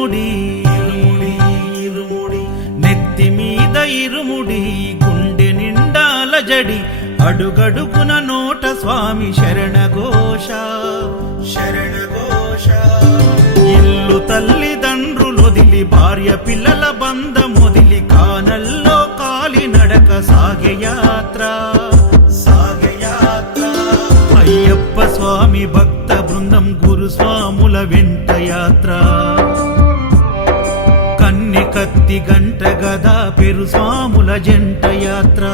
ఇరుముడి ఇరుముడి ఇరుముడి నెత్తి మీద ఇరుముడి గుండె నిండా అలజడి అడుగడుగున నోట స్వామి శరణఘోష శరణఘోష ఇల్లు తల్లిదండ్రులొదిలి భార్య పిల్లల బంధమొదిలి కానల్లో కాలి నడక సాగే యాత్ర సాగే యాత్ర అయ్యప్ప స్వామి భక్త బృందం గురుస్వాముల వెంట యాత్ర కన్నె కత్తి గంట గదా పెరు స్వాముల జంట యాత్ర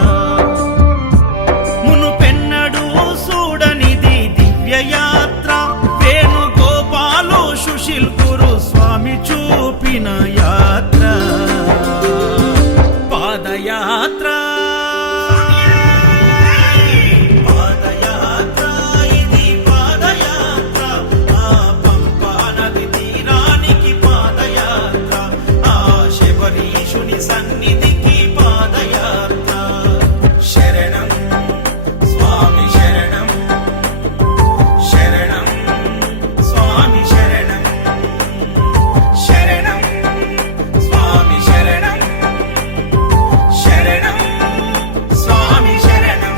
మునుపెన్నడు చూడనిది దివ్య యాత్ర వేణుగోపాలు సుశీల్ గురు స్వామి చూపిన యాత్ర పాదయాత్ర సన్నిధికి పాదయాత్ర శరణం స్వామి శరణం శరణం స్వామి శరణం శరణం స్వామి శరణం శరణం స్వామి శరణం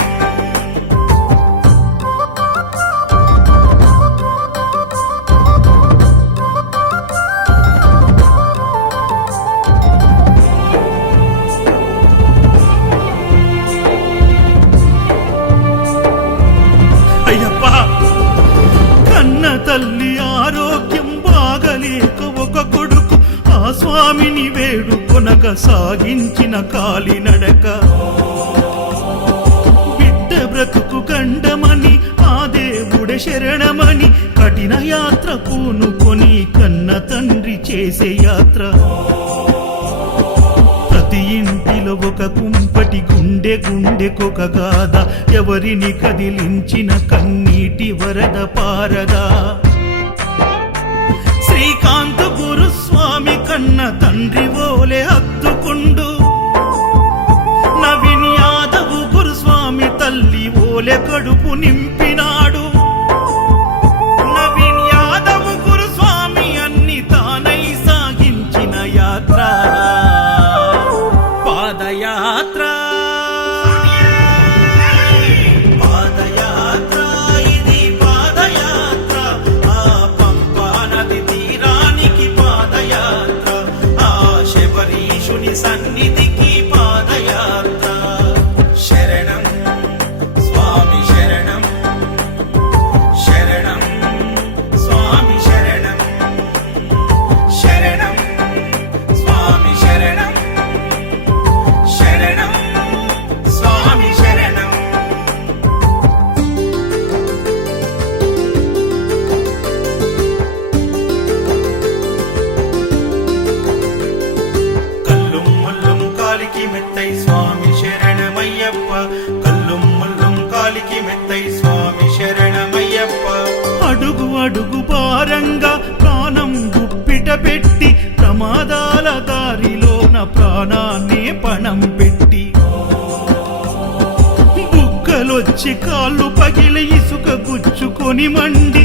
తల్లి ఆరోగ్యం బాగలేక ఒక కొడుకు ఆ స్వామిని వేడుకొనగా సాగించిన కాలినడక బిడ్డ బ్రతుకు గండమని ఆ దేవుడే శరణమని కఠిన యాత్ర పూనుకొని కన్న తండ్రి చేసే యాత్ర ప్రతి ఇంటిలో ఒక కుంపటి గుండె గుండెకొక గాథ ఎవరిని కదిలించిన కన్నీటి వరద పారదా శ్రీకాంత్ గురుస్వామి కన్న తండ్రి ఓలే హత్తుకుండు నవీన్ యాదవ్ గురుస్వామి తల్లి ఓలే కడుపు నింపినాడు నవీన్ యాదవ్ గురుస్వామి అన్ని తానై సాగించిన యాత్ర పాదయాత్ర పాదయాత్ర ఇది పాదయాత్ర ఆ పంపా నది తీరానికి పాదయాత్ర ఆ శబరీషుని సన్నిధికి పాదయాత్ర శరణం స్వామి శరణం శరణం స్వామి శరణం శరణం స్వామి శరణం శరణం స్వామి శరణం కల్లుం ముల్లుం కాలికి మెత్తై స్వామి శరణమయ్యప్ప కల్లుం ముల్లుం కాలికి మెత్తై స్వామి శరణమయ్యప్ప అడుగు అడుగు భారంగా ప్రాణం గుప్పిట పెట్టి ప్రమాదాల దారిలోన ప్రాణాన్ని పణం పెట్టి బుగ్గలొచ్చి కాళ్ళు పగిలి ఇసుక గుచ్చుకొని మండి